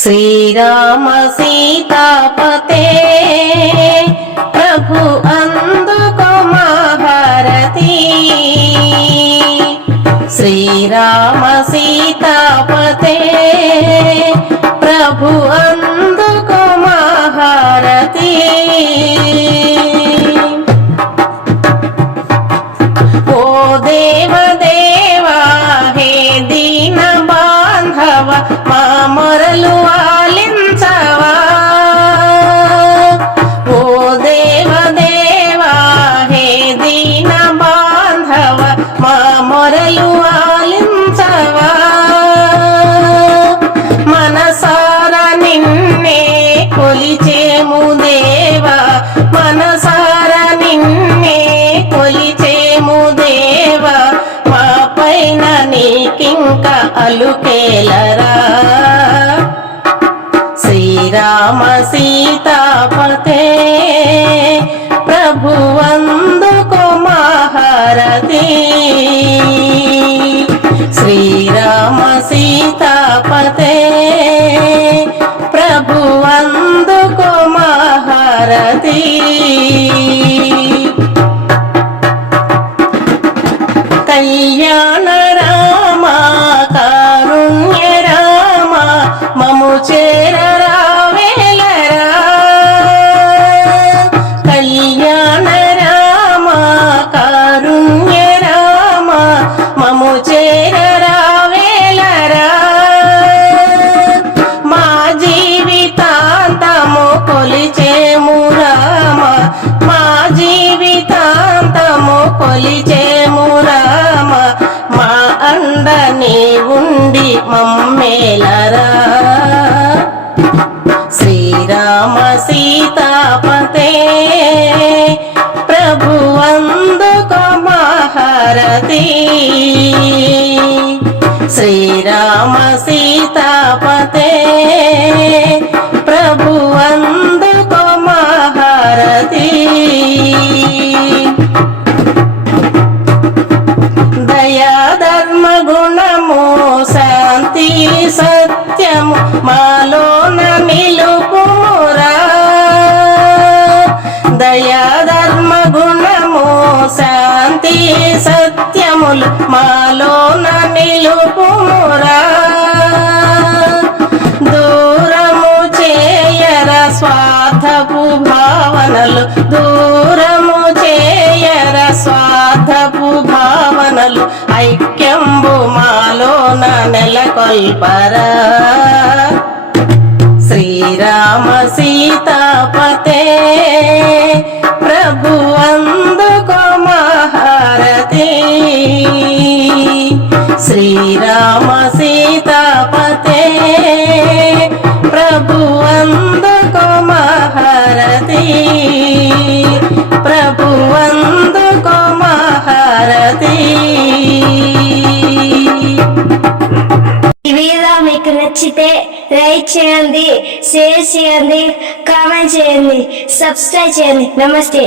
శ్రీరామ సీతాపతే ప్రభు అందుకో మహారతి। శ్రీరామ సీతాపతే ప్రభు అందుకో మహారతి। ఓ దేవదేవా హే దీన బాంధవ మా మొరలు ఆలించవా। ఓ దేవదేవా హే దీన బాంధవ మా మొరలు ఆలించవా। మనసారా నిన్నే కొలిచేము దేవా, మనసారా నిన్నే కొలిచేము దేవా, మా పైన నీకింక అలుకేలరా। శ్రీరామ సీతాపతే ప్రభు అందుకో మహారతి। శ్రీరామ సీతాపతే ప్రభు అందుకో మహారతి। కళ్యాణ రామ కారుణ్య రామ మము చేరరావేలరా। కళ్యాణ రామ కారుణ్య రామ మము చేరరావేలరా। మా జీవితాంతము కొలిచేము రామ, మా జీవితాంతము కొలిచేము రామ, మా అండ నీ ఉండి మమ్మేలరా। శ్రీరామ సీతాపతే ప్రభు అందుకో మహారతి। శ్రీరామ సీతాపతే ప్రభు అందుకో మహారతి। దయా ధర్మ గుణము శాంతి సత్యము మాలోన నిలుపుమురా। దయా ధర్మ గుణము శాంతి సత్యములు మాలోన నిలుపుమురా। దూరము చేయర స్వార్థపు భావనలు, దూరము చేయర స్వార్థపు భావనలు, ఐక్యంబు మాలోన నెలకొల్పరా। శ్రీరామ సీతాపతే ప్రభు అందుకో మహారతి। శ్రీరామ సీతాపతే ప్రభు అందుకో మహారతి। ప్రభు అందుకో మహారతి। ఈ వీడియో మీకు నచ్చితే లైక్ చేయండి, షేర్ చేయండి, కామెంట్ చేయండి, సబ్స్క్రైబ్ చేయండి। నమస్తే।